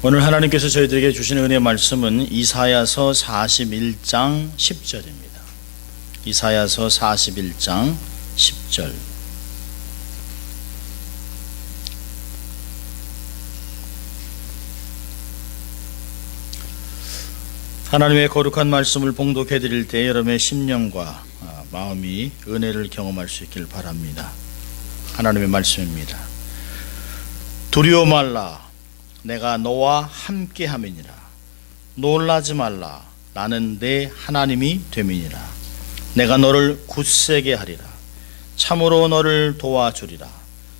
오늘 하나님께서 저희들에게 주시는 은혜의 말씀은 이사야서 41장 10절입니다. 이사야서 41장 10절. 하나님의 거룩한 말씀을 봉독해 드릴 때 여러분의 심령과 마음이 은혜를 경험할 수 있길 바랍니다. 하나님의 말씀입니다. 두려워 말라, 내가 너와 함께함이니라. 놀라지 말라, 나는 내 하나님이 됨이니라. 내가 너를 굳세게 하리라. 참으로 너를 도와주리라.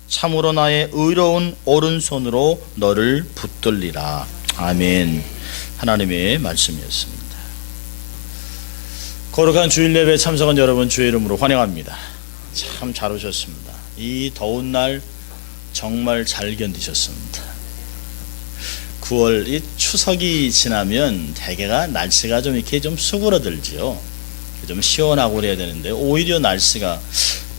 참으로 나의 의로운 오른손으로 너를 붙들리라. 아멘. 하나님의 말씀이었습니다. 거룩한 주일 예배에 참석한 여러분 주의 이름으로 환영합니다. 참 잘 오셨습니다. 이 더운 날 정말 잘 견디셨습니다. 9월 이 추석이 지나면 대개가 날씨가 좀 이렇게 좀 수그러들지요. 좀 시원하고 그래야 되는데 오히려 날씨가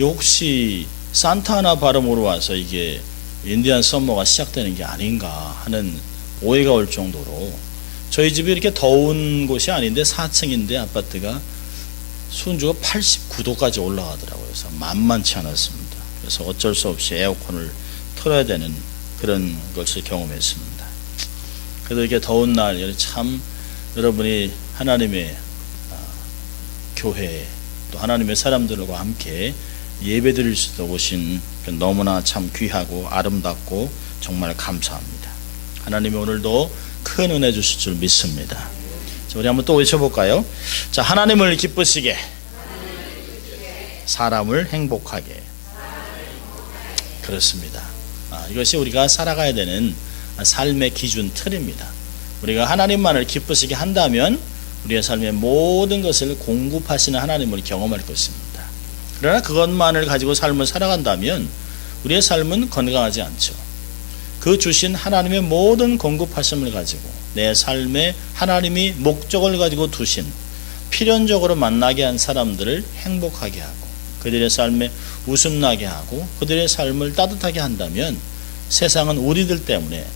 혹시 산타나 발음으로 와서 이게 인디안 서머가 시작되는 게 아닌가 하는 오해가 올 정도로, 저희 집이 이렇게 더운 곳이 아닌데 4층인데 아파트가 순주가 89도까지 올라가더라고요. 그래서 만만치 않았습니다. 그래서 어쩔 수 없이 에어컨을 틀어야 되는 그런 것을 경험했습니다. 그래도 이렇게 더운 날 참 여러분이 하나님의 교회 또 하나님의 사람들과 함께 예배드릴 수 있도록 오신 너무나 참 귀하고 아름답고 정말 감사합니다. 하나님이 오늘도 큰 은혜 주실 줄 믿습니다. 자, 우리 한번 또 외쳐볼까요? 자, 하나님을 기쁘시게, 사람을 행복하게. 그렇습니다. 이것이 우리가 살아가야 되는 삶의 기준 틀입니다. 우리가 하나님만을 기쁘시게 한다면 우리의 삶의 모든 것을 공급하시는 하나님을 경험할 것입니다. 그러나 그것만을 가지고 삶을 살아간다면 우리의 삶은 건강하지 않죠. 그 주신 하나님의 모든 공급하심을 가지고 내 삶에 하나님이 목적을 가지고 두신 필연적으로 만나게 한 사람들을 행복하게 하고 그들의 삶에 웃음나게 하고 그들의 삶을 따뜻하게 한다면 세상은 우리들 때문에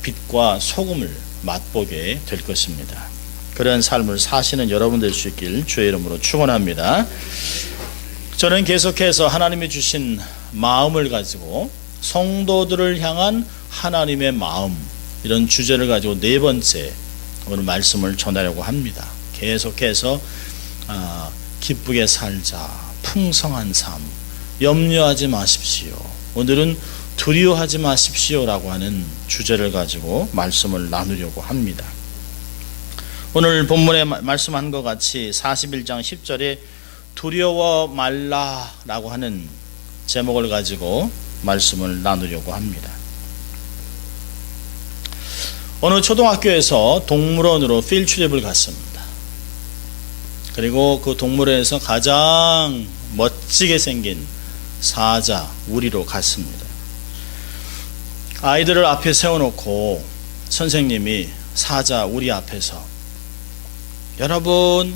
빛과 소금을 맛보게 될 것입니다. 그런 삶을 사시는 여러분 될 수 있길 주의 이름으로 축원합니다. 저는 계속해서 하나님이 주신 마음을 가지고 성도들을 향한 하나님의 마음, 이런 주제를 가지고 네 번째 오늘 말씀을 전하려고 합니다. 계속해서 기쁘게 살자, 풍성한 삶, 염려하지 마십시오. 오늘은 두려워하지 마십시오라고 하는 주제를 가지고 말씀을 나누려고 합니다. 오늘 본문에 말씀한 것 같이 41장 10절에 두려워 말라라고 하는 제목을 가지고 말씀을 나누려고 합니다. 어느 초등학교에서 동물원으로 필드 트립을 갔습니다. 그리고 그 동물원에서 가장 멋지게 생긴 사자 우리로 갔습니다. 아이들을 앞에 세워놓고 선생님이 사자 우리 앞에서, 여러분,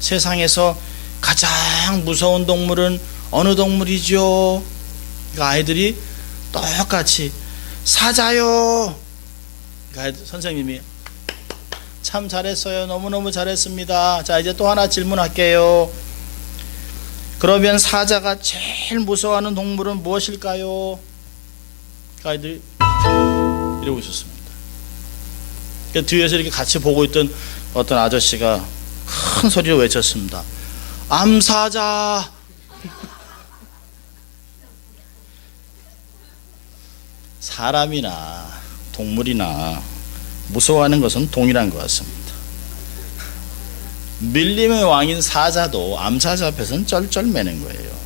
세상에서 가장 무서운 동물은 어느 동물이죠? 아이들이 똑같이 사자요. 선생님이 참 잘했어요. 너무너무 잘했습니다. 자, 이제 또 하나 질문할게요. 그러면 사자가 제일 무서워하는 동물은 무엇일까요? 아이들이 이러고 있었습니다. 뒤에서 이렇게 같이 보고 있던 어떤 아저씨가 큰 소리로 외쳤습니다. 암사자. 사람이나 동물이나 무서워하는 것은 동일한 것 같습니다. 밀림의 왕인 사자도 암사자 앞에서는 쩔쩔매는 거예요.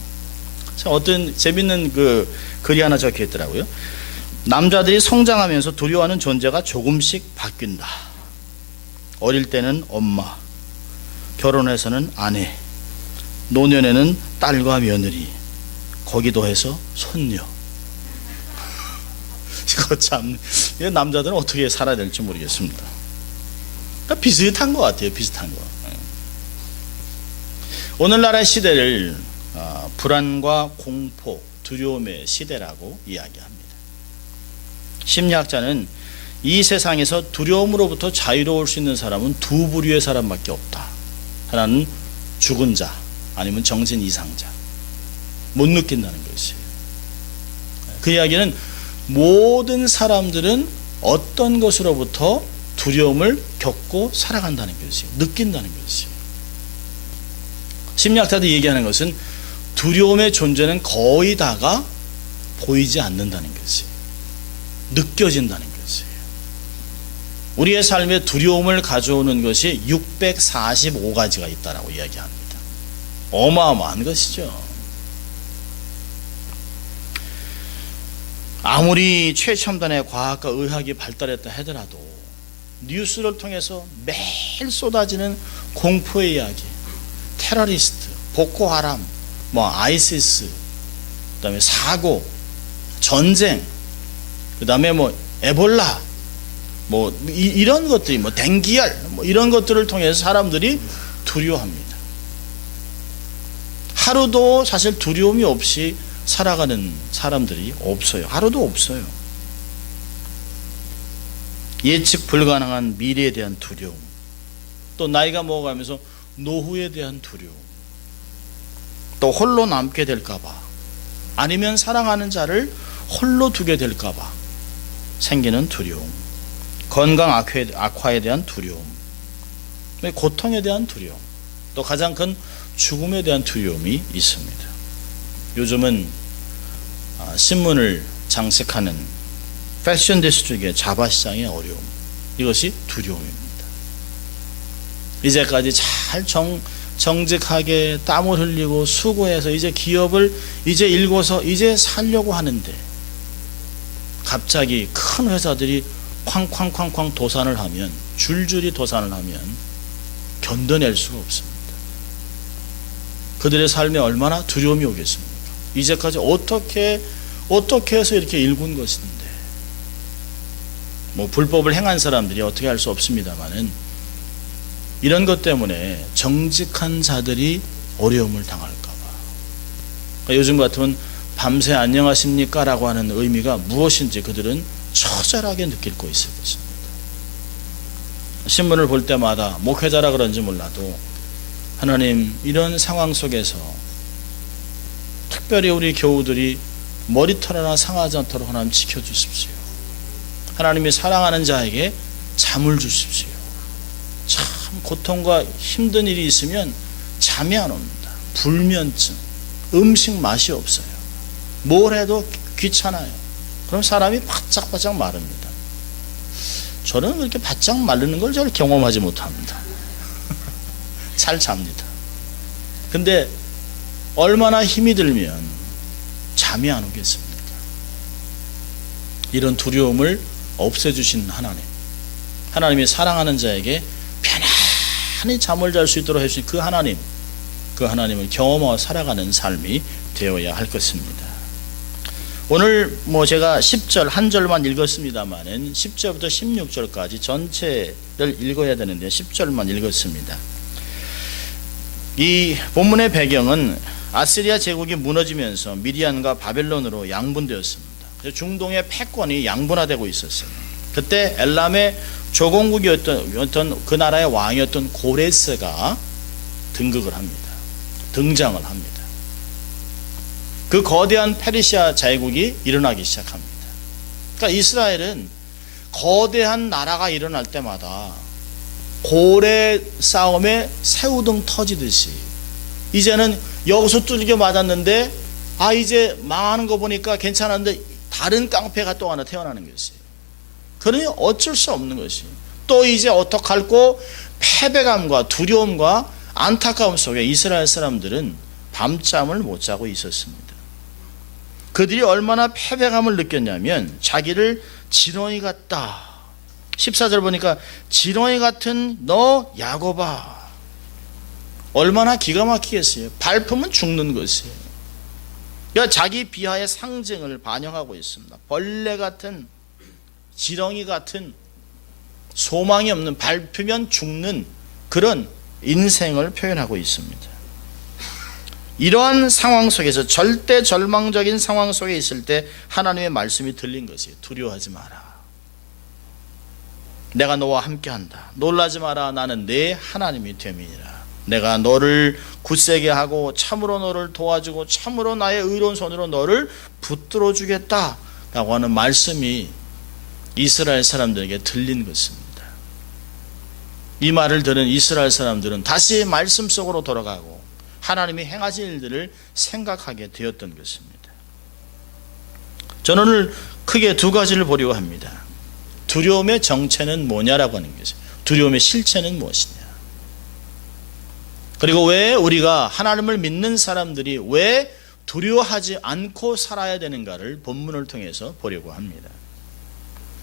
어떤 재밌는 글이 하나 적혀 있더라고요. 남자들이 성장하면서 두려워하는 존재가 조금씩 바뀐다. 어릴 때는 엄마, 결혼해서는 아내, 노년에는 딸과 며느리, 거기도 해서 손녀. 이거 참, 남자들은 어떻게 살아야 될지 모르겠습니다. 그러니까 비슷한 것 같아요. 비슷한 거. 오늘날의 시대를 불안과 공포, 두려움의 시대라고 이야기합니다. 심리학자는 이 세상에서 두려움으로부터 자유로울 수 있는 사람은 두 부류의 사람밖에 없다. 하나는 죽은 자, 아니면 정신 이상자. 못 느낀다는 것이에요. 그 이야기는 모든 사람들은 어떤 것으로부터 두려움을 겪고 살아간다는 것이에요. 느낀다는 것이에요. 심리학자들이 얘기하는 것은 두려움의 존재는 거의 다가 보이지 않는다는 것이에요. 느껴진다는 것이에요. 우리의 삶에 두려움을 가져오는 것이 645가지가 있다라고 이야기합니다. 어마어마한 것이죠. 아무리 최첨단의 과학과 의학이 발달했다 하더라도 뉴스를 통해서 매일 쏟아지는 공포의 이야기, 테러리스트, 보코하람, 아이시스, 그다음에 사고, 전쟁, 그다음에 에볼라, 이런 것들이 댕기열, 이런 것들을 통해서 사람들이 두려워합니다. 하루도 사실 두려움이 없이 살아가는 사람들이 없어요. 하루도 없어요. 예측 불가능한 미래에 대한 두려움, 또 나이가 먹어가면서 노후에 대한 두려움, 또 홀로 남게 될까봐, 아니면 사랑하는 자를 홀로 두게 될까봐 생기는 두려움, 건강 악화에 대한 두려움, 고통에 대한 두려움, 또 가장 큰 죽음에 대한 두려움이 있습니다. 요즘은 신문을 장식하는 패션 디스트릭의 자바시장의 어려움, 이것이 두려움입니다. 이제까지 잘 정직하게 땀을 흘리고 수고해서 이제 기업을 이제 일궈서 이제 살려고 하는데 갑자기 큰 회사들이 쾅쾅쾅쾅 도산을 하면, 줄줄이 도산을 하면 견뎌낼 수가 없습니다. 그들의 삶에 얼마나 두려움이 오겠습니까? 이제까지 어떻게 해서 이렇게 일군 것인데, 불법을 행한 사람들이 어떻게 할 수 없습니다만은 이런 것 때문에 정직한 자들이 어려움을 당할까봐. 그러니까 요즘 같으면 밤새 안녕하십니까? 라고 하는 의미가 무엇인지 그들은 처절하게 느끼고 있을 것입니다. 신문을 볼 때마다 목회자라 그런지 몰라도 하나님, 이런 상황 속에서 특별히 우리 교우들이 머리털 하나 상하지 않도록 하나님 지켜주십시오. 하나님이 사랑하는 자에게 잠을 주십시오. 참 고통과 힘든 일이 있으면 잠이 안 옵니다. 불면증, 음식 맛이 없어요. 뭘 해도 귀찮아요. 그럼 사람이 바짝바짝 마릅니다. 저는 그렇게 바짝 마르는 걸 잘 경험하지 못합니다. 잘 잡니다. 근데 얼마나 힘이 들면 잠이 안 오겠습니까? 이런 두려움을 없애주신 하나님이 사랑하는 자에게 편안히 잠을 잘 수 있도록 해주신 그 하나님을 경험하고 살아가는 삶이 되어야 할 것입니다. 오늘 제가 10절 한 절만 읽었습니다만은 10절부터 16절까지 전체를 읽어야 되는데 10절만 읽었습니다. 이 본문의 배경은 아시리아 제국이 무너지면서 미디안과 바벨론으로 양분되었습니다. 중동의 패권이 양분화되고 있었어요. 그때 엘람의 조공국이었던 그 나라의 왕이었던 고레스가 등장을 합니다. 그 거대한 페르시아 제국이 일어나기 시작합니다. 그러니까 이스라엘은 거대한 나라가 일어날 때마다 고래 싸움에 새우등 터지듯이 이제는 여기서 뚫리게 맞았는데 이제 망하는 거 보니까 괜찮았는데 다른 깡패가 또 하나 태어나는 것이에요. 그러니 어쩔 수 없는 것이, 또 이제 어떡할꼬 패배감과 두려움과 안타까움 속에 이스라엘 사람들은 밤잠을 못 자고 있었습니다. 그들이 얼마나 패배감을 느꼈냐면 자기를 지렁이 같다. 14절 보니까 지렁이 같은 너 야곱아. 얼마나 기가 막히겠어요. 밟으면 죽는 것이에요. 그러니까 자기 비하의 상징을 반영하고 있습니다. 벌레 같은, 지렁이 같은, 소망이 없는, 밟으면 죽는 그런 인생을 표현하고 있습니다. 이러한 상황 속에서, 절대 절망적인 상황 속에 있을 때 하나님의 말씀이 들린 것이에요. 두려워하지 마라. 내가 너와 함께한다. 놀라지 마라. 나는 네 하나님이 됨이니라. 내가 너를 굳세게 하고 참으로 너를 도와주고 참으로 나의 의로운 손으로 너를 붙들어 주겠다 라고 하는 말씀이 이스라엘 사람들에게 들린 것입니다. 이 말을 들은 이스라엘 사람들은 다시 말씀 속으로 돌아가고 하나님이 행하신 일들을 생각하게 되었던 것입니다. 저는 오늘 크게 두 가지를 보려고 합니다. 두려움의 정체는 뭐냐라고 하는 것이죠. 두려움의 실체는 무엇이냐. 그리고 왜 우리가 하나님을 믿는 사람들이 왜 두려워하지 않고 살아야 되는가를 본문을 통해서 보려고 합니다.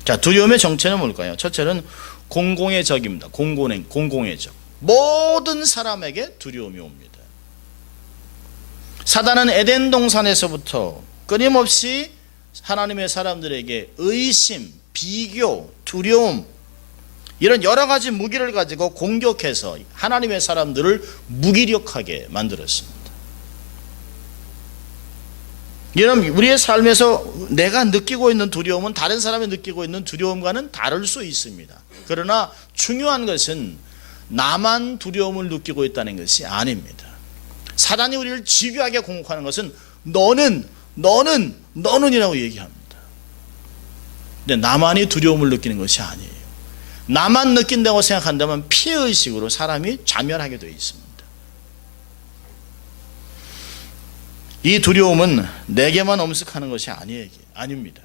자, 두려움의 정체는 뭘까요? 첫째는 공공의 적입니다. 공공의 적. 모든 사람에게 두려움이 옵니다. 사단은 에덴 동산에서부터 끊임없이 하나님의 사람들에게 의심, 비교, 두려움 이런 여러 가지 무기를 가지고 공격해서 하나님의 사람들을 무기력하게 만들었습니다. 여러분, 우리의 삶에서 내가 느끼고 있는 두려움은 다른 사람이 느끼고 있는 두려움과는 다를 수 있습니다. 그러나 중요한 것은 나만 두려움을 느끼고 있다는 것이 아닙니다. 사단이 우리를 집요하게 공격하는 것은 너는이라고 얘기합니다. 근데 나만이 두려움을 느끼는 것이 아니에요. 나만 느낀다고 생각한다면 피해의식으로 사람이 자멸하게 되어 있습니다. 이 두려움은 내게만 엄습하는 것이 아닙니다.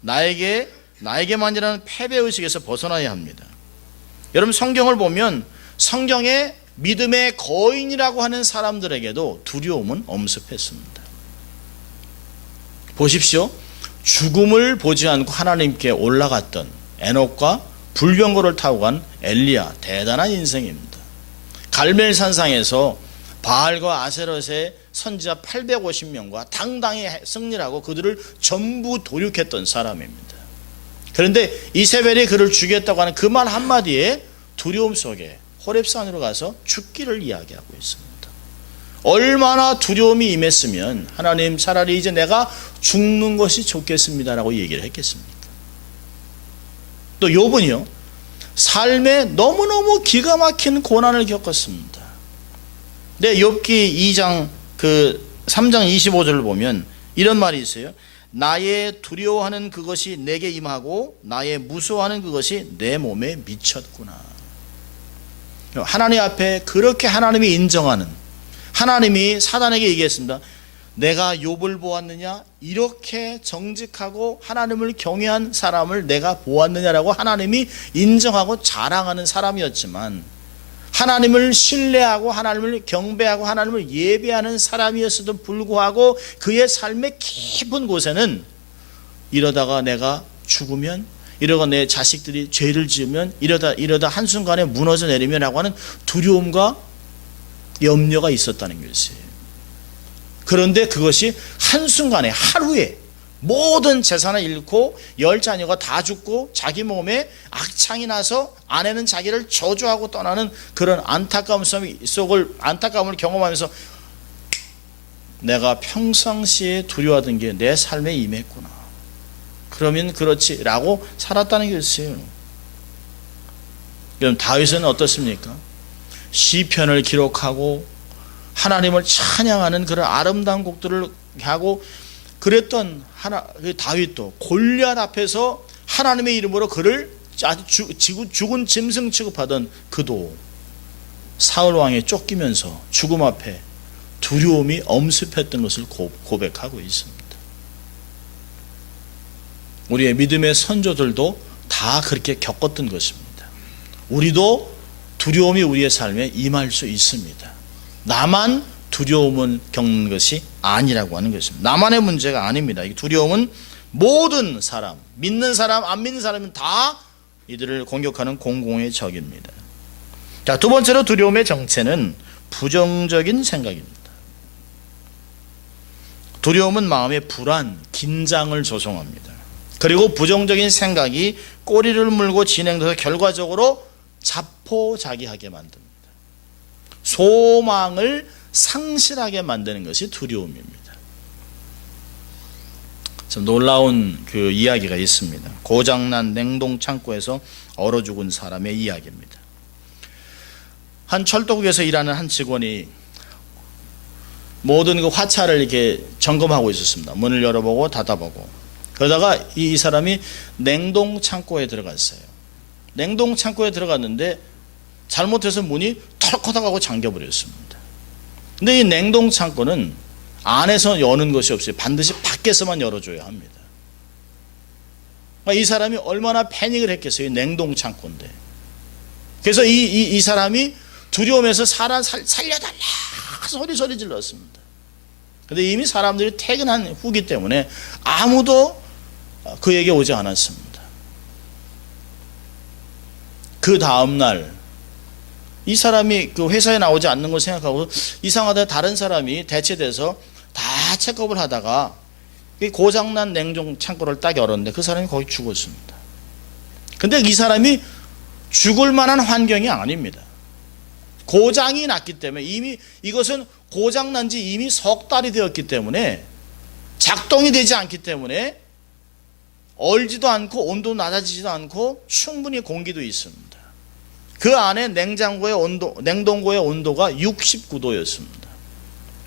나에게만이라는 패배의식에서 벗어나야 합니다. 여러분, 성경을 보면 성경에 믿음의 거인이라고 하는 사람들에게도 두려움은 엄습했습니다. 보십시오. 죽음을 보지 않고 하나님께 올라갔던 에녹과 불병거를 타고 간 엘리야, 대단한 인생입니다. 갈멜산상에서 바알과 아세롯의 선지자 850명과 당당히 승리하고 그들을 전부 도륙했던 사람입니다. 그런데 이세벨이 그를 죽였다고 하는 그 말 한마디에 두려움 속에 호렙산으로 가서 죽기를 이야기하고 있습니다. 얼마나 두려움이 임했으면 하나님, 차라리 이제 내가 죽는 것이 좋겠습니다라고 얘기를 했겠습니까? 또 욥은요, 삶에 너무너무 기가 막힌 고난을 겪었습니다. 네, 욥기 2장 3장 25절을 보면 이런 말이 있어요. 나의 두려워하는 그것이 내게 임하고 나의 무서워하는 그것이 내 몸에 미쳤구나. 하나님 앞에 그렇게 하나님이 인정하는, 하나님이 사단에게 얘기했습니다. 내가 욥을 보았느냐? 이렇게 정직하고 하나님을 경외한 사람을 내가 보았느냐라고 하나님이 인정하고 자랑하는 사람이었지만, 하나님을 신뢰하고 하나님을 경배하고 하나님을 예배하는 사람이었어도 불구하고 그의 삶의 깊은 곳에는 이러다가 내가 죽으면, 이러다가 내 자식들이 죄를 지으면, 이러다 한순간에 무너져 내리면 라고 하는 두려움과 염려가 있었다는 것이에요. 그런데 그것이 한순간에, 하루에 모든 재산을 잃고 10자녀가 다 죽고 자기 몸에 악창이 나서 아내는 자기를 저주하고 떠나는 그런 안타까움을 경험하면서 내가 평상시에 두려워하던 게 내 삶에 임했구나. 그러면 그렇지 라고 살았다는 것이에요. 그럼 다윗은 어떻습니까? 시편을 기록하고 하나님을 찬양하는 그런 아름다운 곡들을 하고 그랬던 다윗도 골리앗 앞에서 하나님의 이름으로 그를 아주 죽은 짐승 취급하던 그도 사울 왕에 쫓기면서 죽음 앞에 두려움이 엄습했던 것을 고백하고 있습니다. 우리의 믿음의 선조들도 다 그렇게 겪었던 것입니다. 우리도 두려움이 우리의 삶에 임할 수 있습니다. 나만 두려움을 겪는 것이 아니라고 하는 것입니다. 나만의 문제가 아닙니다. 이 두려움은 모든 사람, 믿는 사람, 안 믿는 사람은 다 이들을 공격하는 공공의 적입니다. 자, 두 번째로 두려움의 정체는 부정적인 생각입니다. 두려움은 마음의 불안, 긴장을 조성합니다. 그리고 부정적인 생각이 꼬리를 물고 진행돼서 결과적으로 자포자기하게 만듭니다. 소망을 상실하게 만드는 것이 두려움입니다. 참 놀라운 그 이야기가 있습니다. 고장난 냉동 창고에서 얼어 죽은 사람의 이야기입니다. 한 철도국에서 일하는 한 직원이 모든 그 화차를 이렇게 점검하고 있었습니다. 문을 열어보고 닫아보고. 그러다가 이 사람이 냉동 창고에 들어갔어요. 냉동 창고에 들어갔는데 잘못해서 문이 털컥하고 잠겨버렸습니다. 근데 이 냉동 창고는 안에서 여는 것이 없어요. 반드시 밖에서만 열어줘야 합니다. 이 사람이 얼마나 패닉을 했겠어요. 이 냉동 창고인데. 그래서 이 사람이 두려움에서 살려달라 소리 질렀습니다. 그런데 이미 사람들이 퇴근한 후기 때문에 아무도 그에게 오지 않았습니다. 그 다음날 이 사람이 그 회사에 나오지 않는 걸 생각하고 이상하다 다른 사람이 대체돼서 다 체크업을 하다가 고장난 냉동 창고를 딱 열었는데 그 사람이 거기 죽었습니다. 근데 이 사람이 죽을 만한 환경이 아닙니다. 고장이 났기 때문에 이미 이것은 고장난 지 이미 석 달이 되었기 때문에 작동이 되지 않기 때문에 얼지도 않고 온도 낮아지지도 않고 충분히 공기도 있습니다. 그 안에 냉동고의 온도가 69도였습니다.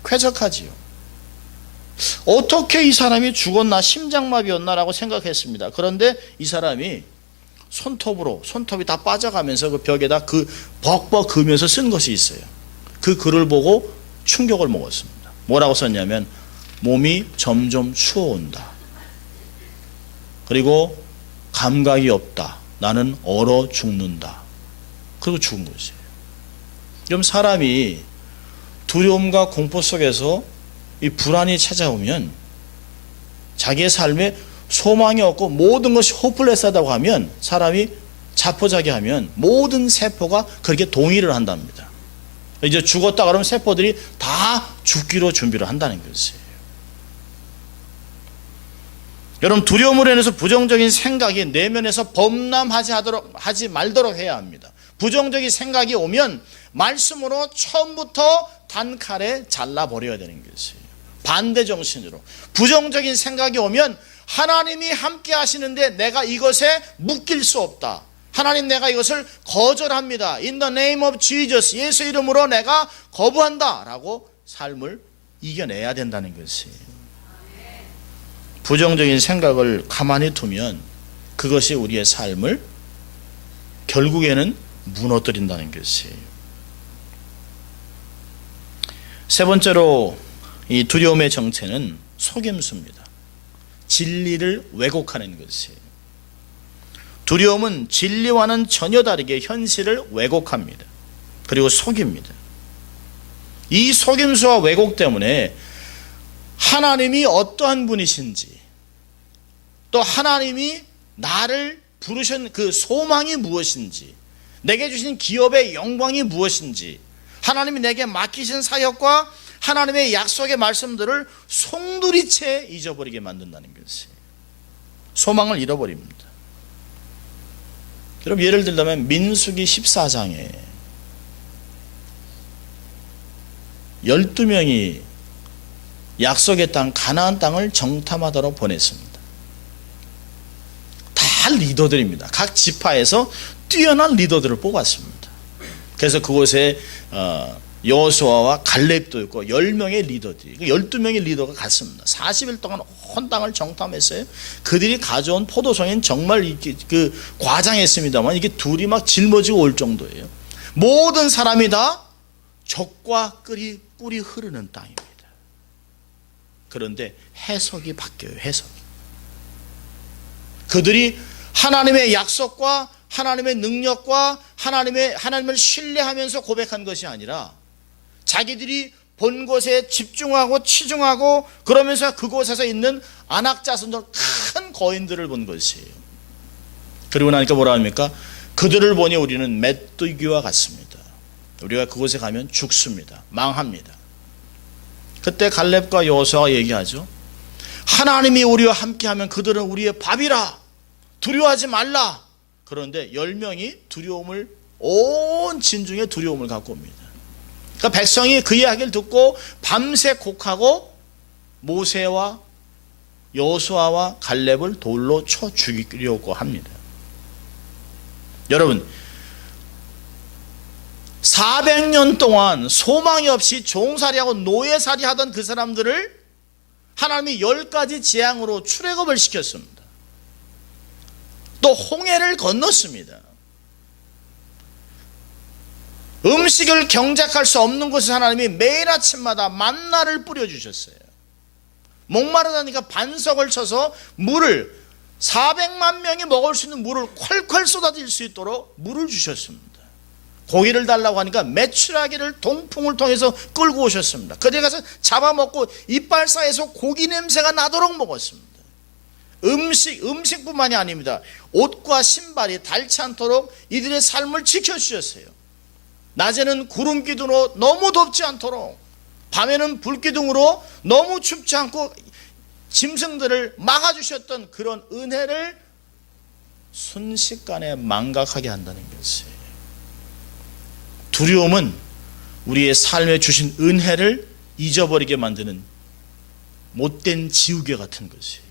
쾌적하지요. 어떻게 이 사람이 죽었나 심장마비였나라고 생각했습니다. 그런데 이 사람이 손톱이 다 빠져가면서 그 벽에다 그 벅벅 그으면서 쓴 것이 있어요. 그 글을 보고 충격을 먹었습니다. 뭐라고 썼냐면 몸이 점점 추워온다. 그리고 감각이 없다. 나는 얼어 죽는다. 그리고 죽은 것이에요. 그럼 사람이 두려움과 공포 속에서 이 불안이 찾아오면 자기의 삶에 소망이 없고 모든 것이 호플레스하다고 하면 사람이 자포자기하면 모든 세포가 그렇게 동의를 한답니다. 이제 죽었다 그러면 세포들이 다 죽기로 준비를 한다는 것이에요. 여러분 두려움으로 인해서 부정적인 생각이 내면에서 범람하지 말도록 해야 합니다. 부정적인 생각이 오면 말씀으로 처음부터 단칼에 잘라버려야 되는 것이에요. 반대 정신으로 부정적인 생각이 오면 하나님이 함께 하시는데 내가 이것에 묶일 수 없다. 하나님 내가 이것을 거절합니다. In the name of Jesus 예수 이름으로 내가 거부한다 라고 삶을 이겨내야 된다는 것이에요. 부정적인 생각을 가만히 두면 그것이 우리의 삶을 결국에는 무너뜨린다는 것이에요. 세 번째로 이 두려움의 정체는 속임수입니다. 진리를 왜곡하는 것이에요. 두려움은 진리와는 전혀 다르게 현실을 왜곡합니다. 그리고 속입니다. 이 속임수와 왜곡 때문에 하나님이 어떠한 분이신지 또 하나님이 나를 부르신 그 소망이 무엇인지 내게 주신 기업의 영광이 무엇인지 하나님이 내게 맡기신 사역과 하나님의 약속의 말씀들을 송두리째 잊어버리게 만든다는 것이 소망을 잃어버립니다. 여러분 예를 들자면 민수기 14장에 12명이 약속의 땅 가나안 땅을 정탐하도록 보냈습니다. 다 리더들입니다. 각 지파에서 뛰어난 리더들을 뽑았습니다. 그래서 그곳에 여호수아와 갈렙도 있고 10명의 리더들이 12명의 리더가 갔습니다. 40일 동안 온 땅을 정탐했어요. 그들이 가져온 포도송이는 정말 그 과장했습니다만 이게 둘이 막 짊어지고 올 정도예요. 모든 사람이 다 적과 꿀이 흐르는 땅입니다. 그런데 해석이 바뀌어요. 해석이. 그들이 하나님의 약속과 하나님의 능력과 하나님을 신뢰하면서 고백한 것이 아니라 자기들이 본 곳에 집중하고 치중하고 그러면서 그곳에서 있는 안악자손들 큰 거인들을 본 것이에요. 그리고 나니까 뭐라 합니까? 그들을 보니 우리는 메뚜기와 같습니다. 우리가 그곳에 가면 죽습니다. 망합니다. 그때 갈렙과 여호수아가 얘기하죠. 하나님이 우리와 함께하면 그들은 우리의 밥이라. 두려워하지 말라. 그런데 10명이 두려움을 온 진중에 두려움을 갖고 옵니다. 그러니까 백성이 그 이야기를 듣고 밤새 곡하고 모세와 여호수아와 갈렙을 돌로 쳐 죽이려고 합니다. 여러분, 400년 동안 소망이 없이 종살이하고 노예살이 하던 그 사람들을 하나님이 10가지 재앙으로 출애굽을 시켰습니다. 또 홍해를 건넜습니다. 음식을 경작할 수 없는 곳에 하나님이 매일 아침마다 만나를 뿌려주셨어요. 목마르다니까 반석을 쳐서 물을 400만 명이 먹을 수 있는 물을 콸콸 쏟아질 수 있도록 물을 주셨습니다. 고기를 달라고 하니까 메추라기를 동풍을 통해서 끌고 오셨습니다. 그들이 가서 잡아먹고 이빨 사이에서 고기 냄새가 나도록 먹었습니다. 음식뿐만이 아닙니다. 옷과 신발이 닳지 않도록 이들의 삶을 지켜주셨어요. 낮에는 구름기둥으로 너무 덥지 않도록, 밤에는 불기둥으로 너무 춥지 않고 짐승들을 막아주셨던 그런 은혜를 순식간에 망각하게 한다는 것이에요. 두려움은 우리의 삶에 주신 은혜를 잊어버리게 만드는 못된 지우개 같은 것이에요.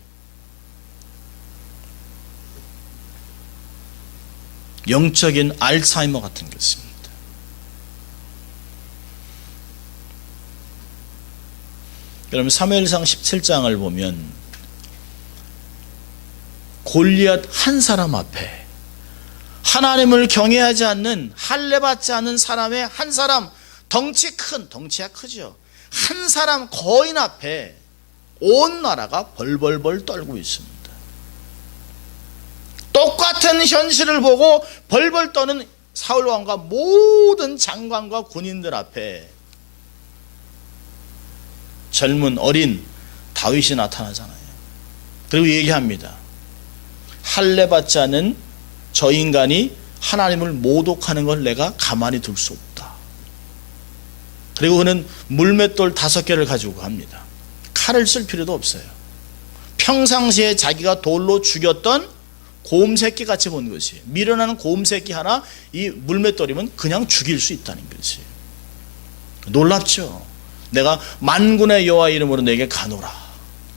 영적인 알츠하이머 같은 것입니다. 그러면 사무엘상 17장을 보면 골리앗 한 사람 앞에 하나님을 경외하지 않는, 할례받지 않는 사람의 한 사람, 덩치가 크죠. 한 사람 거인 앞에 온 나라가 벌벌벌 떨고 있습니다. 똑같은 현실을 보고 벌벌 떠는 사울왕과 모든 장관과 군인들 앞에 젊은 어린 다윗이 나타나잖아요. 그리고 얘기합니다. 할례받지 않은 저 인간이 하나님을 모독하는 걸 내가 가만히 둘 수 없다. 그리고 그는 물맷돌 5개를 가지고 갑니다. 칼을 쓸 필요도 없어요. 평상시에 자기가 돌로 죽였던 곰새끼 같이 본 것이에요. 밀어나는 곰새끼 하나 이 물맷돌이면 그냥 죽일 수 있다는 것이에요. 놀랍죠. 내가 만군의 여호와 이름으로 내게 가노라.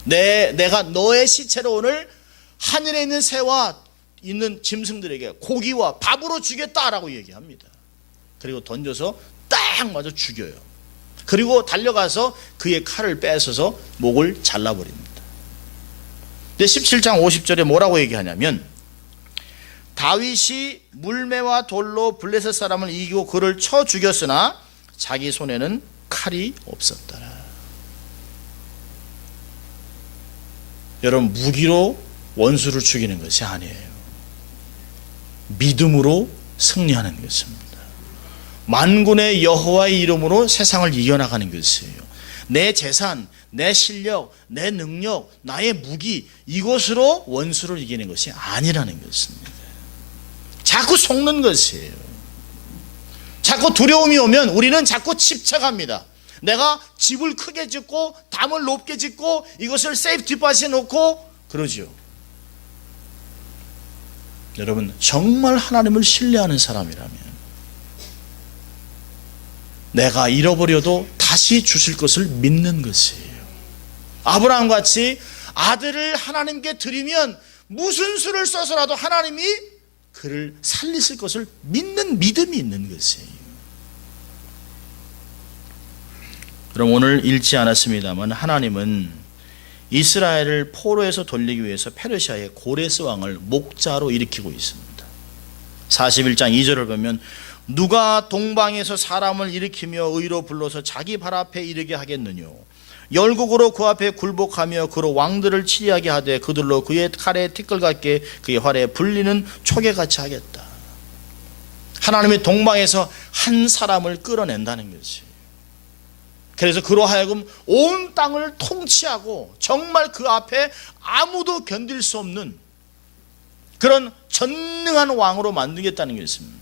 내가 너의 시체로 오늘 하늘에 있는 새와 있는 짐승들에게 고기와 밥으로 주겠다라고 얘기합니다. 그리고 던져서 딱 맞아 죽여요. 그리고 달려가서 그의 칼을 뺏어서 목을 잘라버립니다. 근데 17장 50절에 뭐라고 얘기하냐면, 다윗이 물매와 돌로 블레셋 사람을 이기고 그를 쳐 죽였으나 자기 손에는 칼이 없었더라. 여러분, 무기로 원수를 죽이는 것이 아니에요. 믿음으로 승리하는 것입니다. 만군의 여호와의 이름으로 세상을 이겨나가는 것이에요. 내 재산, 내 실력, 내 능력, 나의 무기, 이것으로 원수를 이기는 것이 아니라는 것입니다. 자꾸 속는 것이에요. 자꾸 두려움이 오면 우리는 자꾸 집착합니다. 내가 집을 크게 짓고 담을 높게 짓고 이것을 세이프티 바지에 놓고 그러죠. 여러분, 정말 하나님을 신뢰하는 사람이라면 내가 잃어버려도 다시 주실 것을 믿는 것이에요. 아브라함 같이 아들을 하나님께 드리면 무슨 수를 써서라도 하나님이 그를 살리실 것을 믿는 믿음이 있는 것이에요. 그럼 오늘 읽지 않았습니다만 하나님은 이스라엘을 포로에서 돌리기 위해서 페르시아의 고레스 왕을 목자로 일으키고 있습니다. 41장 2절을 보면 누가 동방에서 사람을 일으키며 의로 불러서 자기 발 앞에 이르게 하겠느뇨. 열국으로 그 앞에 굴복하며 그로 왕들을 치리하게 하되 그들로 그의 칼에 티끌 같게 그의 활에 불리는 초계같이 하겠다. 하나님이 동방에서 한 사람을 끌어낸다는 것이. 그래서 그로 하여금 온 땅을 통치하고 정말 그 앞에 아무도 견딜 수 없는 그런 전능한 왕으로 만들겠다는 것입니다.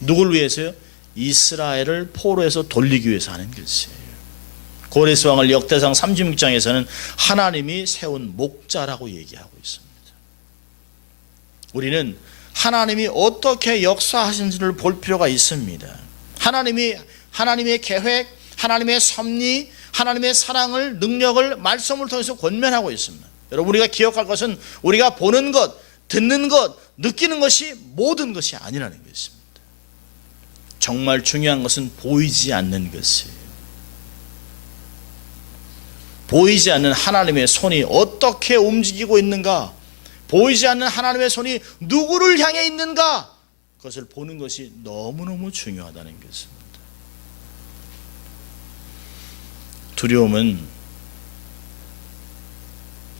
누굴 위해서요? 이스라엘을 포로에서 돌리기 위해서 하는 것이에요. 고레스 왕을 역대상 36장에서는 하나님이 세운 목자라고 얘기하고 있습니다. 우리는 하나님이 어떻게 역사하신지를 볼 필요가 있습니다. 하나님의 계획, 하나님의 섭리, 하나님의 사랑을, 능력을 말씀을 통해서 권면하고 있습니다. 여러분, 우리가 기억할 것은 우리가 보는 것, 듣는 것, 느끼는 것이 모든 것이 아니라는 것입니다. 정말 중요한 것은 보이지 않는 것이에요. 보이지 않는 하나님의 손이 어떻게 움직이고 있는가, 보이지 않는 하나님의 손이 누구를 향해 있는가, 그것을 보는 것이 너무너무 중요하다는 것입니다. 두려움은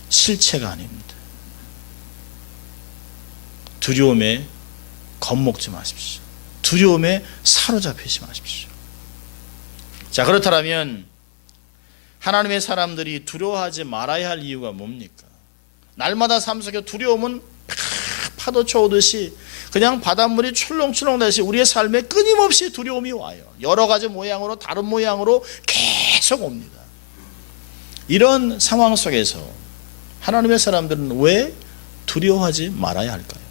실체가 아닙니다. 두려움에 겁먹지 마십시오. 두려움에 사로잡히지 마십시오. 자, 그렇다면 하나님의 사람들이 두려워하지 말아야 할 이유가 뭡니까? 날마다 삶 속에 두려움은 파도 쳐오듯이 그냥 바닷물이 출렁출렁 다시 우리의 삶에 끊임없이 두려움이 와요. 여러 가지 모양으로, 다른 모양으로 계속 옵니다. 이런 상황 속에서 하나님의 사람들은 왜 두려워하지 말아야 할까요?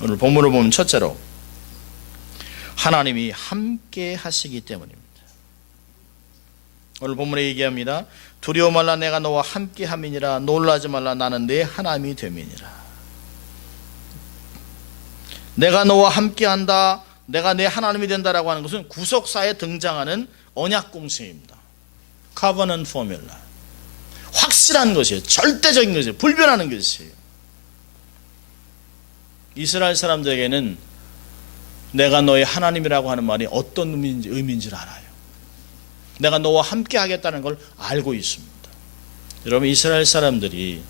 오늘 본문을 보면 첫째로 하나님이 함께 하시기 때문입니다. 오늘 본문에 얘기합니다. 두려워 말라, 내가 너와 함께 함이니라. 놀라지 말라, 나는 내 하나님이 됨이니라. 내가 너와 함께 한다, 내가 내 하나님이 된다라고 하는 것은 구속사에 등장하는 언약 공식입니다. Covenant formula. 확실한 것이에요. 절대적인 것이에요. 불변하는 것이에요. 이스라엘 사람들에게는 내가 너의 하나님이라고 하는 말이 어떤 의미인지를 알아요. 내가 너와 함께 하겠다는 걸 알고 있습니다. 여러분, 이스라엘 사람들이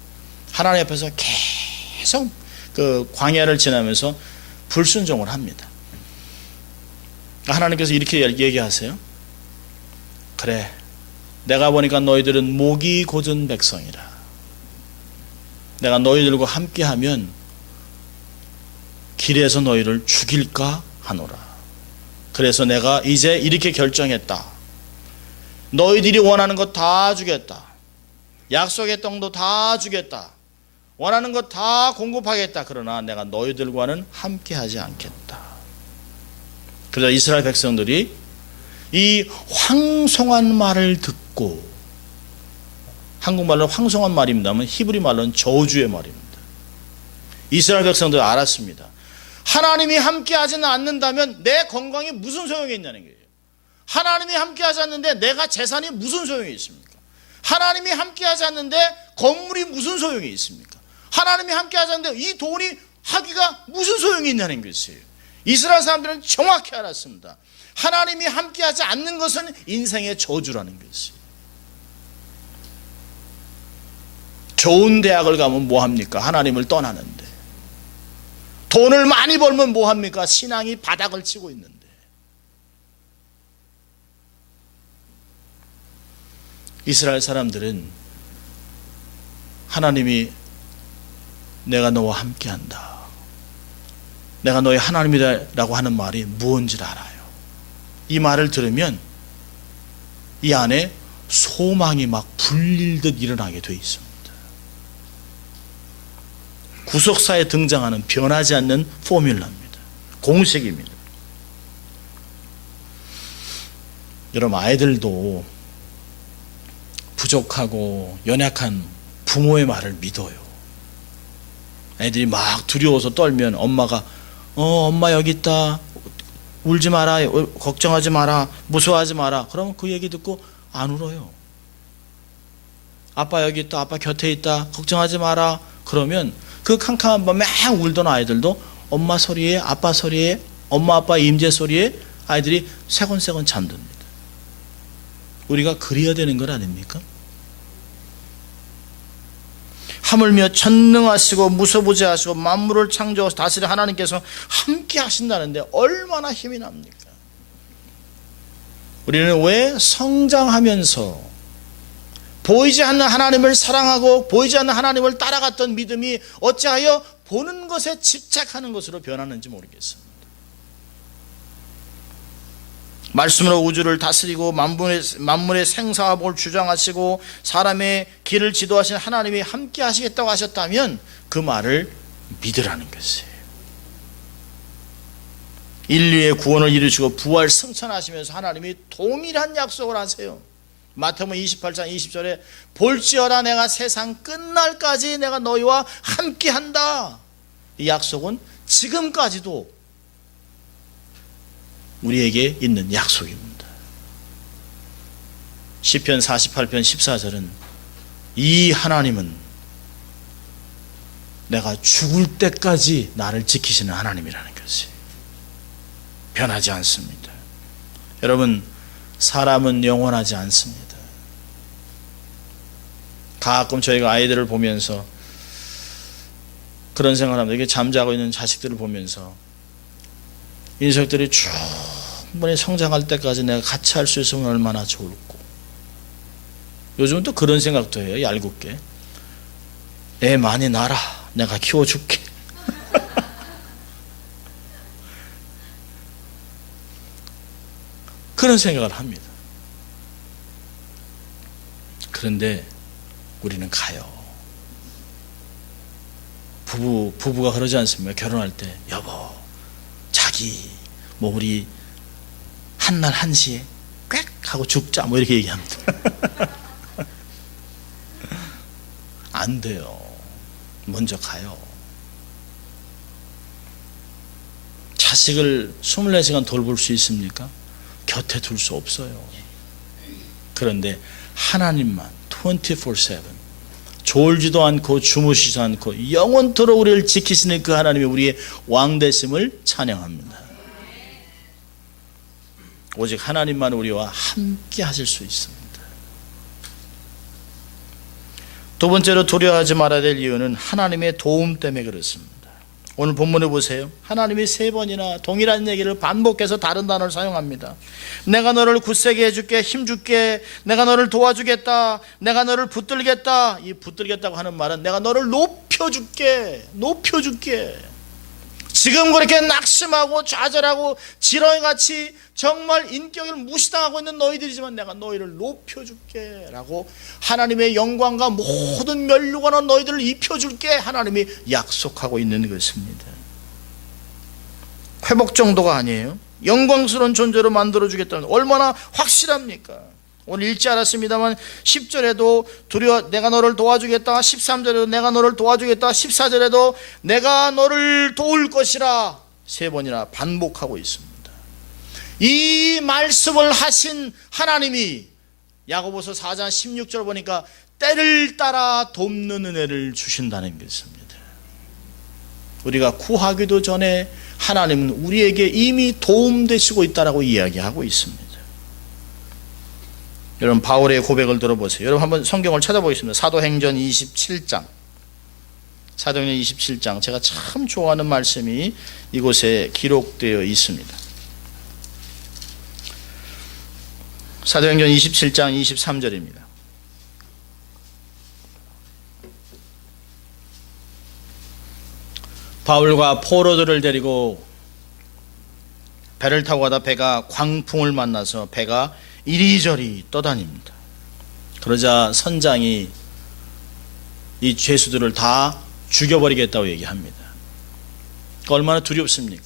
하나님 앞에서 계속 그 광야를 지나면서 불순종을 합니다. 하나님께서 이렇게 얘기하세요. 그래, 내가 보니까 너희들은 목이 곧은 백성이라. 내가 너희들과 함께하면 길에서 너희를 죽일까 하노라. 그래서 내가 이제 이렇게 결정했다. 너희들이 원하는 것 다 주겠다. 약속의 땅도 다 주겠다. 원하는 것 다 공급하겠다. 그러나 내가 너희들과는 함께하지 않겠다. 그래서 이스라엘 백성들이 이 황송한 말을 듣고, 한국말로는 황송한 말입니다만 히브리 말로는 저주의 말입니다. 이스라엘 백성들이 알았습니다. 하나님이 함께하지는 않는다면 내 건강이 무슨 소용이 있냐는 거예요. 하나님이 함께하지 않는데 내가 재산이 무슨 소용이 있습니까? 하나님이 함께하지 않는데 건물이 무슨 소용이 있습니까? 하나님이 함께하지 않는데 이 돈이 하기가 무슨 소용이 있냐는 것이에요. 이스라엘 사람들은 정확히 알았습니다. 하나님이 함께하지 않는 것은 인생의 저주라는 것이에요. 좋은 대학을 가면 뭐합니까? 하나님을 떠나는데. 돈을 많이 벌면 뭐합니까? 신앙이 바닥을 치고 있는데. 이스라엘 사람들은 하나님이 내가 너와 함께한다, 내가 너의 하나님이라고 하는 말이 무엇인지를 알아요. 이 말을 들으면 이 안에 소망이 막 불릴듯 일어나게 돼 있습니다. 구속사에 등장하는 변하지 않는 포뮬라입니다. 공식입니다. 여러분, 아이들도 부족하고 연약한 부모의 말을 믿어요. 애들이 막 두려워서 떨면 엄마가 엄마 여기 있다, 울지 마라, 걱정하지 마라, 무서워하지 마라. 그러면 그 얘기 듣고 안 울어요. 아빠 여기 있다, 아빠 곁에 있다, 걱정하지 마라. 그러면 그 캄캄한 밤에 막 울던 아이들도 엄마 소리에, 아빠 소리에, 엄마 아빠 임재 소리에 아이들이 세곤세곤 잠듭니다. 우리가 그래야 되는 건 아닙니까? 하물며 전능하시고 무소부지 하시고 만물을 창조하시고 다스리는 하나님께서 함께 하신다는데 얼마나 힘이 납니까? 우리는 왜 성장하면서 보이지 않는 하나님을 사랑하고 보이지 않는 하나님을 따라갔던 믿음이 어찌하여 보는 것에 집착하는 것으로 변하는지 모르겠습니다. 말씀으로 우주를 다스리고 만물의 생사화복을 주장하시고 사람의 길을 지도하신 하나님이 함께 하시겠다고 하셨다면 그 말을 믿으라는 것이에요. 인류의 구원을 이루시고 부활 승천하시면서 하나님이 동일한 약속을 하세요. 마태복음 28장 20절에 볼지어다 내가 세상 끝날까지 내가 너희와 함께한다. 이 약속은 지금까지도 우리에게 있는 약속입니다. 시편 48편 14절은 이 하나님은 내가 죽을 때까지 나를 지키시는 하나님이라는 것이 변하지 않습니다. 여러분, 사람은 영원하지 않습니다. 가끔 저희가 아이들을 보면서 그런 생각을 합니다. 이게 잠자고 있는 자식들을 보면서 이 녀석들이 충분히 성장할 때까지 내가 같이 할 수 있으면 얼마나 좋을까. 요즘은 또 그런 생각도 해요. 얄궂게 애 많이 낳아라, 내가 키워줄게. 그런 생각을 합니다. 그런데 우리는 가요. 부부가 그러지 않습니까? 결혼할 때 여보, 자기 뭐 우리 한날 1시에 꽥 하고 죽자 뭐 이렇게 얘기합니다. 안 돼요. 먼저 가요. 자식을 24시간 돌볼 수 있습니까? 곁에 둘 수 없어요. 그런데 하나님만 24/7 졸지도 않고 주무시지도 않고 영원토록 우리를 지키시는 그 하나님이 우리의 왕 되심을 찬양합니다. 오직 하나님만 우리와 함께 하실 수 있습니다. 두 번째로 두려워하지 말아야 될 이유는 하나님의 도움 때문에 그렇습니다. 오늘 본문에 보세요. 하나님이 3번이나 동일한 얘기를 반복해서 다른 단어를 사용합니다. 내가 너를 굳세게 해줄게, 힘줄게, 내가 너를 도와주겠다, 내가 너를 붙들겠다. 이 붙들겠다고 하는 말은 내가 너를 높여줄게, 높여줄게. 지금 그렇게 낙심하고 좌절하고 지렁이같이 정말 인격을 무시당하고 있는 너희들이지만 내가 너희를 높여줄게 라고 하나님의 영광과 모든 면류관은 너희들을 입혀줄게 하나님이 약속하고 있는 것입니다. 회복 정도가 아니에요. 영광스러운 존재로 만들어주겠다는, 얼마나 확실합니까? 오늘 읽지 않았습니다만 10절에도 내가 너를 도와주겠다, 13절에도 내가 너를 도와주겠다, 14절에도 내가 너를 도울 것이라 3번이나 반복하고 있습니다. 이 말씀을 하신 하나님이 야고보서 4장 16절 보니까 때를 따라 돕는 은혜를 주신다는 것입니다. 우리가 구하기도 전에 하나님은 우리에게 이미 도움되시고 있다라고 이야기하고 있습니다. 여러분, 바울의 고백을 들어보세요. 여러분 한번 성경을 찾아보겠습니다. 사도행전 27장. 사도행전 27장. 제가 참 좋아하는 말씀이 이곳에 기록되어 있습니다. 사도행전 27장 23절입니다. 바울과 포로들을 데리고 배를 타고 가다 배가 광풍을 만나서 배가 이리저리 떠다닙니다. 그러자 선장이 이 죄수들을 다 죽여버리겠다고 얘기합니다. 얼마나 두렵습니까?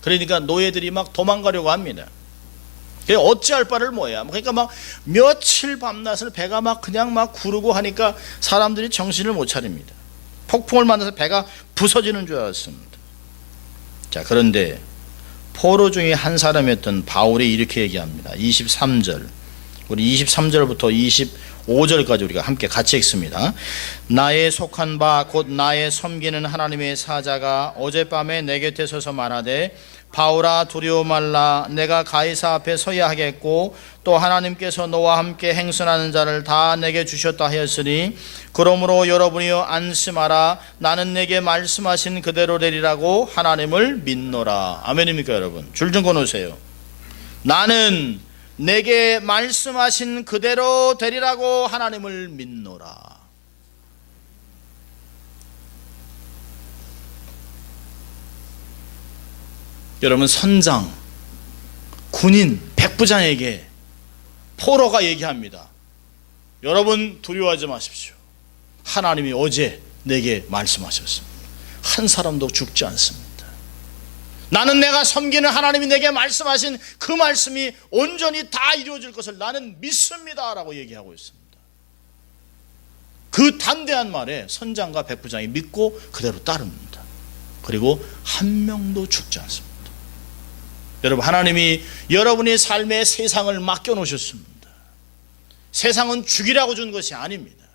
그러니까 노예들이 막 도망가려고 합니다. 어찌할 바를 뭐야. 그러니까 막 며칠 밤낮을 배가 막 그냥 막 구르고 하니까 사람들이 정신을 못 차립니다. 폭풍을 만나서 배가 부서지는 줄 알았습니다. 자, 그런데 포로 중에 한 사람이었던 바울이 이렇게 얘기합니다. 23절, 우리 23절부터 25절까지 우리가 함께 같이 읽습니다. 나의 속한 바 곧 나의 섬기는 하나님의 사자가 어젯밤에 내 곁에 서서 말하되 바울아 두려워 말라, 내가 가이사 앞에 서야 하겠고 또 하나님께서 너와 함께 행선하는 자를 다 내게 주셨다 하였으니 그러므로 여러분이여 안심하라, 나는 내게 말씀하신 그대로 되리라고 하나님을 믿노라. 아멘입니까 여러분? 줄 좀 꺼놓으세요. 나는 내게 말씀하신 그대로 되리라고 하나님을 믿노라. 여러분, 선장, 군인, 백부장에게 포로가 얘기합니다. 여러분 두려워하지 마십시오. 하나님이 어제 내게 말씀하셨습니다. 한 사람도 죽지 않습니다. 나는 내가 섬기는 하나님이 내게 말씀하신 그 말씀이 온전히 다 이루어질 것을 나는 믿습니다 라고 얘기하고 있습니다. 그 담대한 말에 선장과 백부장이 믿고 그대로 따릅니다. 그리고 한 명도 죽지 않습니다. 여러분, 하나님이 여러분의 삶의 세상을 맡겨놓으셨습니다. 세상은 죽이라고 준 것이 아닙니다.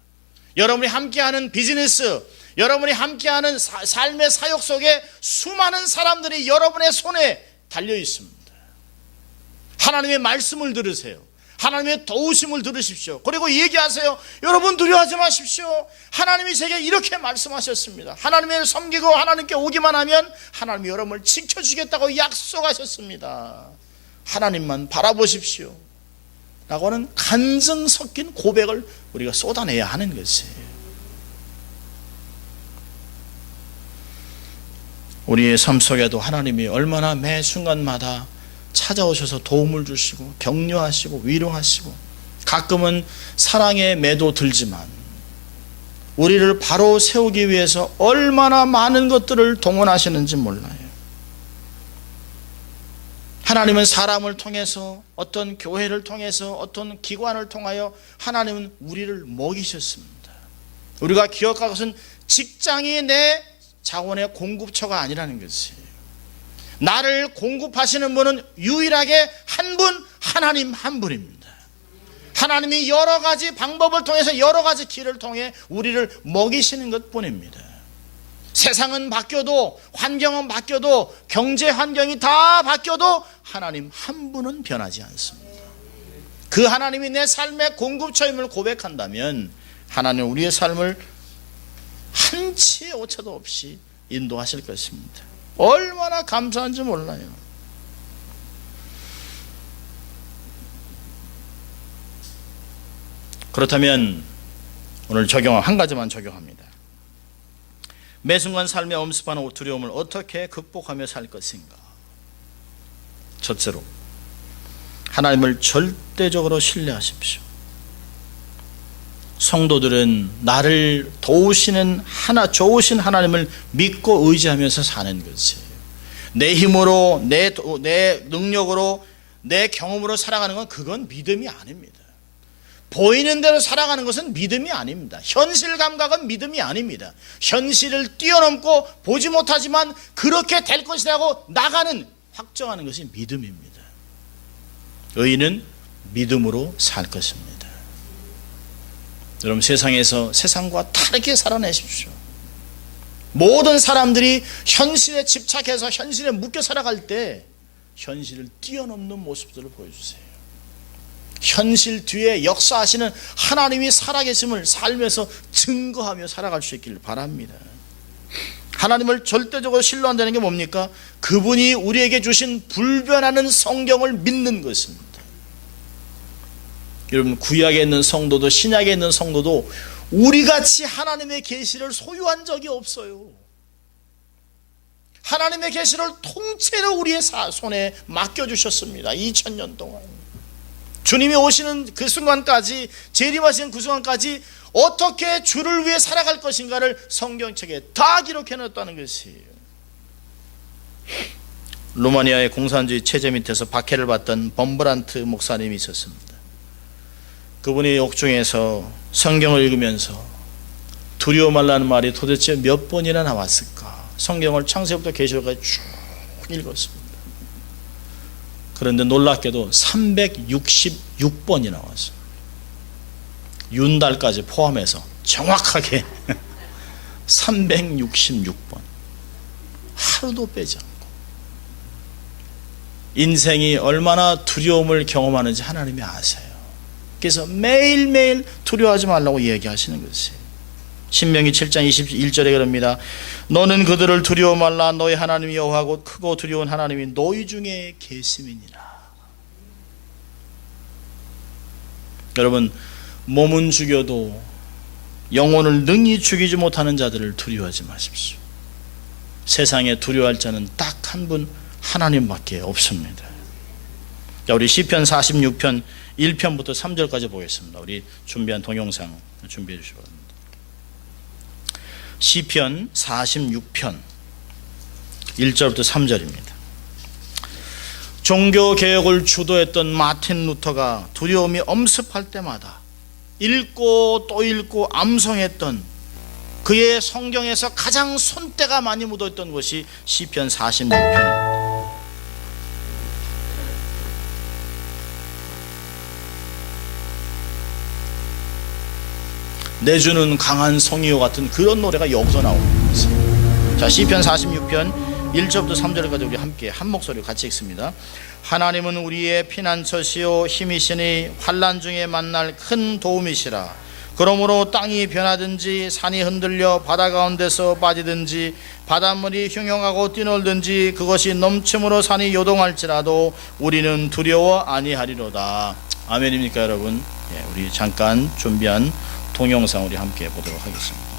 여러분이 함께하는 비즈니스, 여러분이 함께하는 삶의 사역 속에 수많은 사람들이 여러분의 손에 달려 있습니다. 하나님의 말씀을 들으세요. 하나님의 도우심을 들으십시오. 그리고 얘기하세요. 여러분, 두려워하지 마십시오. 하나님이 제게 이렇게 말씀하셨습니다. 하나님을 섬기고 하나님께 오기만 하면 하나님이 여러분을 지켜주겠다고 약속하셨습니다. 하나님만 바라보십시오 라고 하는 간증 섞인 고백을 우리가 쏟아내야 하는 것이에요. 우리의 삶 속에도 하나님이 얼마나 매 순간마다 찾아오셔서 도움을 주시고 격려하시고 위로하시고, 가끔은 사랑의 매도 들지만 우리를 바로 세우기 위해서 얼마나 많은 것들을 동원하시는지 몰라요. 하나님은 사람을 통해서, 어떤 교회를 통해서, 어떤 기관을 통하여 하나님은 우리를 먹이셨습니다. 우리가 기억할 것은 직장이 내 자원의 공급처가 아니라는 것이에요. 나를 공급하시는 분은 유일하게 한 분, 하나님 한 분입니다. 하나님이 여러 가지 방법을 통해서, 여러 가지 길을 통해 우리를 먹이시는 것 뿐입니다. 세상은 바뀌어도, 환경은 바뀌어도, 경제 환경이 다 바뀌어도 하나님 한 분은 변하지 않습니다. 그 하나님이 내 삶의 공급처임을 고백한다면 하나님은 우리의 삶을 한치의 오차도 없이 인도하실 것입니다. 얼마나 감사한지 몰라요. 그렇다면 오늘 한 가지만 적용합니다. 매 순간 삶에 엄습하는 두려움을 어떻게 극복하며 살 것인가? 첫째로, 하나님을 절대적으로 신뢰하십시오. 성도들은 나를 도우시는 좋으신 하나님을 믿고 의지하면서 사는 것이에요. 내 힘으로, 내 능력으로, 내 경험으로 살아가는 건 그건 믿음이 아닙니다. 보이는 대로 살아가는 것은 믿음이 아닙니다. 현실 감각은 믿음이 아닙니다. 현실을 뛰어넘고 보지 못하지만 그렇게 될 것이라고 확정하는 것이 믿음입니다. 의인은 믿음으로 살 것입니다. 여러분, 세상에서 세상과 다르게 살아내십시오. 모든 사람들이 현실에 집착해서 현실에 묶여 살아갈 때 현실을 뛰어넘는 모습들을 보여주세요. 현실 뒤에 역사하시는 하나님이 살아계심을 삶에서 증거하며 살아갈 수 있기를 바랍니다. 하나님을 절대적으로 신뢰한다는 게 뭡니까? 그분이 우리에게 주신 불변하는 성경을 믿는 것입니다. 여러분, 구약에 있는 성도도 신약에 있는 성도도 우리같이 하나님의 계시를 소유한 적이 없어요. 하나님의 계시를 통째로 우리의 손에 맡겨주셨습니다. 2000년 동안 주님이 오시는 그 순간까지, 재림하시는 그 순간까지 어떻게 주를 위해 살아갈 것인가를 성경책에 다 기록해놨다는 것이에요. 루마니아의 공산주의 체제 밑에서 박해를 받던 범브란트 목사님이 있었습니다. 그분이 옥중에서 성경을 읽으면서 두려워 말라는 말이 도대체 몇 번이나 나왔을까? 성경을 창세부터 계시록까지 쭉 읽었습니다. 그런데 놀랍게도 366번이 나왔어요. 윤달까지 포함해서 정확하게 366번, 하루도 빼지 않고. 인생이 얼마나 두려움을 경험하는지 하나님이 아세요. 그래서 매일매일 두려워하지 말라고 얘기하시는 것이에요. 신명기 7장 21절에 그럽니다. 너는 그들을 두려워 말라. 너희 하나님 여호와고 크고 두려운 하나님이 너희 중에 계심이니라. 여러분, 몸은 죽여도 영혼을 능히 죽이지 못하는 자들을 두려워하지 마십시오. 세상에 두려워할 자는 딱 한 분, 하나님밖에 없습니다. 자, 우리 시편 46편 1편부터 3절까지 보겠습니다. 우리 준비한 동영상 준비해 주시기 바랍니다. 시편 46편 1절부터 3절입니다. 종교개혁을 주도했던 마틴 루터가 두려움이 엄습할 때마다 읽고 또 읽고 암송했던 그의 성경에서 가장 손때가 많이 묻어있던 것이 시편 46편입니다. 내주는 강한 성이요 같은 그런 노래가 여기서 나오는 것입니다. 자, 시편 46편 1절부터 3절까지 우리 함께 한 목소리로 같이 읽습니다. 하나님은 우리의 피난처시요 힘이시니 환난 중에 만날 큰 도움이시라. 그러므로 땅이 변하든지 산이 흔들려 바다 가운데서 빠지든지 바닷물이 흉흉하고 뛰놀든지 그것이 넘침으로 산이 요동할지라도 우리는 두려워 아니하리로다. 아멘입니까 여러분? 예, 우리 잠깐 준비한 동영상 우리 함께 보도록 하겠습니다.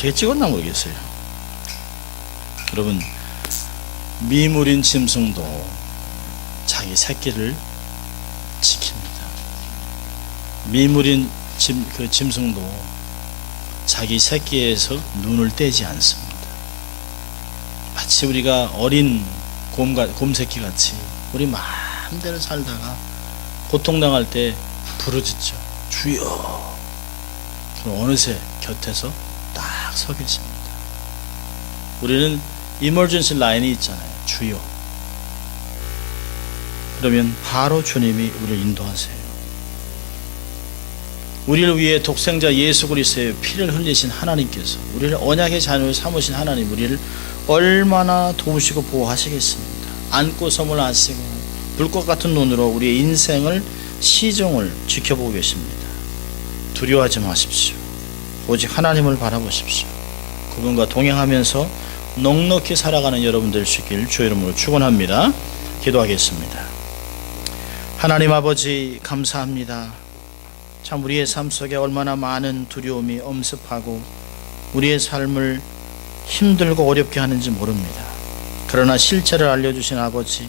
어떻게 찍었나 모르겠어요. 여러분, 미물인 짐승도 자기 새끼를 지킵니다. 미물인 짐승도 자기 새끼에서 눈을 떼지 않습니다. 마치 우리가 어린 곰새끼 같이 우리 마음대로 살다가 고통당할 때 부르짖죠. 주여. 그럼 어느새 곁에서 딱 서 계십니다. 우리는 이머전시 라인이 있잖아요. 주여. 그러면 바로 주님이 우리를 인도하세요. 우리를 위해 독생자 예수 그리스도의 피를 흘리신 하나님께서, 우리를 언약의 자녀로 삼으신 하나님, 우리를 얼마나 도우시고 보호하시겠습니까? 안고 서물하시고 불꽃 같은 눈으로 우리의 인생을 시종을 지켜보고 계십니다. 두려워하지 마십시오. 오직 하나님을 바라보십시오. 그분과 동행하면서 넉넉히 살아가는 여러분 되시길 주의 이름으로 축원합니다. 기도하겠습니다. 하나님 아버지, 감사합니다. 참 우리의 삶 속에 얼마나 많은 두려움이 엄습하고 우리의 삶을 힘들고 어렵게 하는지 모릅니다. 그러나 실체를 알려주신 아버지,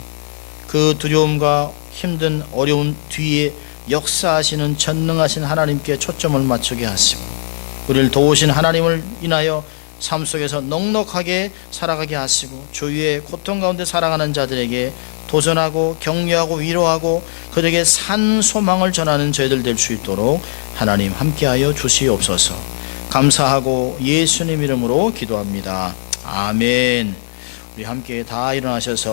그 두려움과 힘든 어려운 뒤에 역사하시는 전능하신 하나님께 초점을 맞추게 하시고 우리를 도우신 하나님을 인하여 삶 속에서 넉넉하게 살아가게 하시고 주위의 고통 가운데 살아가는 자들에게 도전하고 격려하고 위로하고 그들에게 산 소망을 전하는 저희들 될 수 있도록 하나님 함께하여 주시옵소서. 감사하고 예수님 이름으로 기도합니다. 아멘. 우리 함께 다 일어나셔서